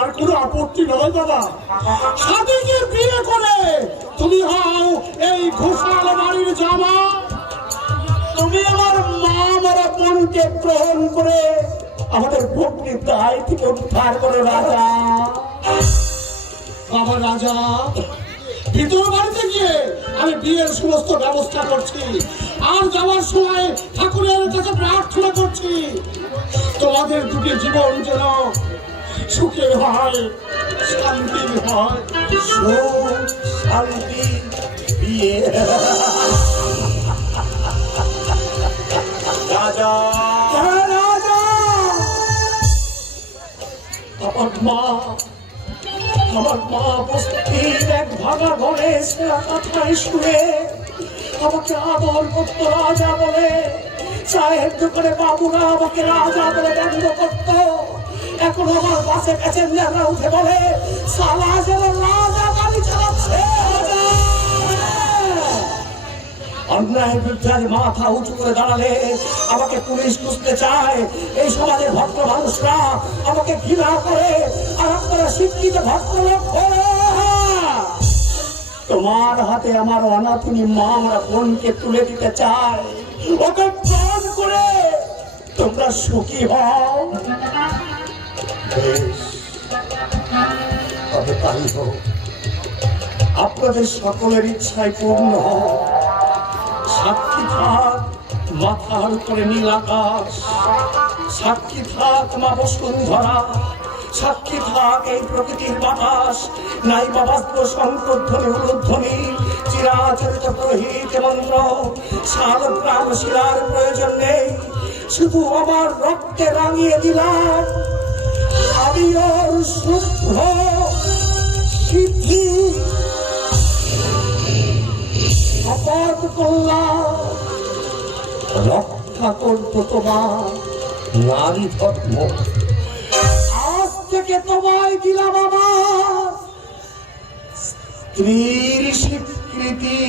আর কোনো আপত্তি নয় বাবা। সাথীকে বিয়ে করে তুমি হও এই ঘোষাল বাড়ির জামা। তুমি আমার মা মারা বোনকে গ্রহণ করে আমাদের ভক্তির দায় থেকে উদ্ধার করো রাজা। বাবা রাজা, ভিতর বাড়িতে গিয়ে আমি বিয়ের সমস্ত ব্যবস্থা করছি। আর যাওয়ার সময় ঠাকুরের কাছে প্রার্থনা করছি তোমাদের দুটি জীবন যেন সুখের হয়, শান্তির হয়। সুখ শান্তি বিয়ে। রাজা রাজা, আমার মা বস্তির এক ভাঙা ঘরে কাঠায় শুয়ে আমাকে আদর করতো রাজা বলে। চায়ের দোকানে বাবুরা আমাকে রাজা বলে ব্যঙ্গ করতো। এখন আমার বাসে প্যাসেঞ্জাররা উঠে বলে সালা যেন রাজা গাড়ি চালাচ্ছে। অন্যায়ের বিরুদ্ধে মাথা উঁচু করে দাঁড়ালে আমাকে পুলিশ খুঁজতে চায়। এই সমাজের ভদ্র মানুষরা আমাকে ঘৃণা করে। আর আপনারা শিক্ষিত ভদ্রলোক হয়ে তোমার হাতে আমার অনাথিনী মা আমরা বোনকে তুলে দিতে চায়। ওকে প্রাণ করে তোমরা সুখী হও। তবে তাই হোক, আপনাদের সকলের ইচ্ছায় পূর্ণ হোক। সাক্ষী থাক মাথার উপরে নীল আকাশ, সাক্ষী থাক মা বসুন্ধরা, সাক্ষী থাক এই প্রকৃতির বাতাস। নাই বাবাস্ত্র শঙ্করধ্বনি উলুধ্বনি চিরাচরিত প্রহিত মন্ত্র। শালগ্রাম শিলার প্রয়োজন নেই, শুধু আমার রক্তে রাঙিয়ে দিলাম আমি ওর শুভ্র সিদ্ধি। শপথ করলাম রক্ষা করব তোমার নারী ধর্ম। আজ থেকে তোমায় দিলাম আমার স্ত্রীর স্বীকৃতি।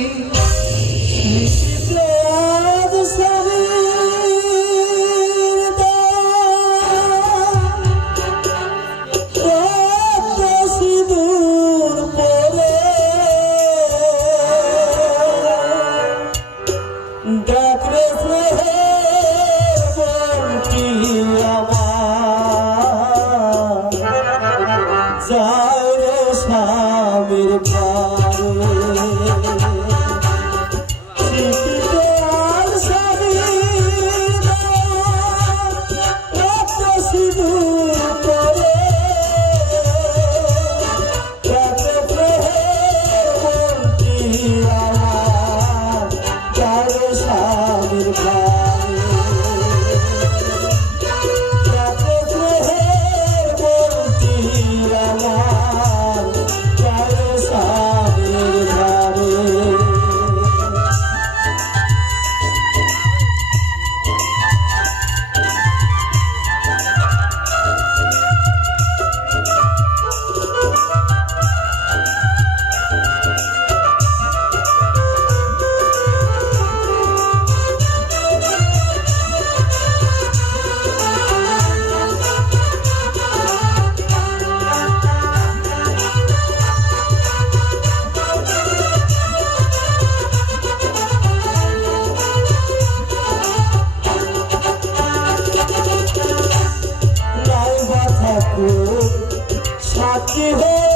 সাক্ষী হয়ে